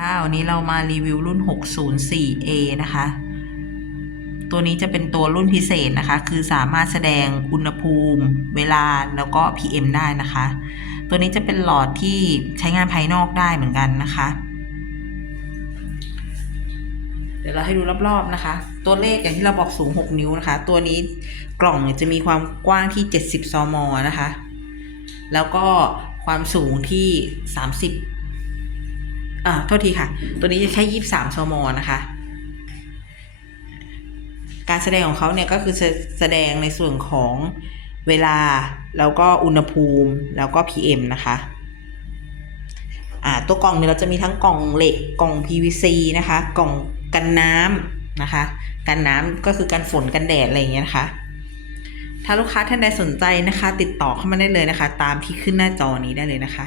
ค่ะวันนี้เรามารีวิวรุ่น 604A นะคะ ตัวนี้จะเป็นตัวรุ่นพิเศษนะคะ คือสามารถแสดงอุณหภูมิ เวลาแล้วก็ PM ได้นะคะ ตัวนี้จะเป็นหลอดที่ใช้งานภายนอกได้เหมือนกันนะคะ เดี๋ยวเราให้ดูรอบๆนะคะ ตัวเลขอย่างที่เราบอกสูง 6 นิ้วนะคะ ตัวนี้กล่องจะมีความกว้างที่ 70 ซมนะคะ แล้วก็ความสูงที่ 30 อ่าโทษทีค่ะ ตัวนี้จะใช้23ซมอนะคะ การแสดงของเขาเนี่ยก็คือจะแสดงในส่วนของเวลาแล้วก็อุณหภูมิแล้วก็ PM นะคะอ่าตัวกล่องเนี่ยเราจะมีทั้งกล่องเหล็กกล่อง PVC นะคะ กล่องกันน้ำนะคะ กันน้ำก็คือกันฝนกันแดดอะไรอย่างเงี้ยนะคะ ถ้าลูกค้าท่านใดสนใจนะคะ ติดต่อเข้ามาได้เลยนะคะ ตามที่ขึ้นหน้าจอนี้ได้เลยนะคะ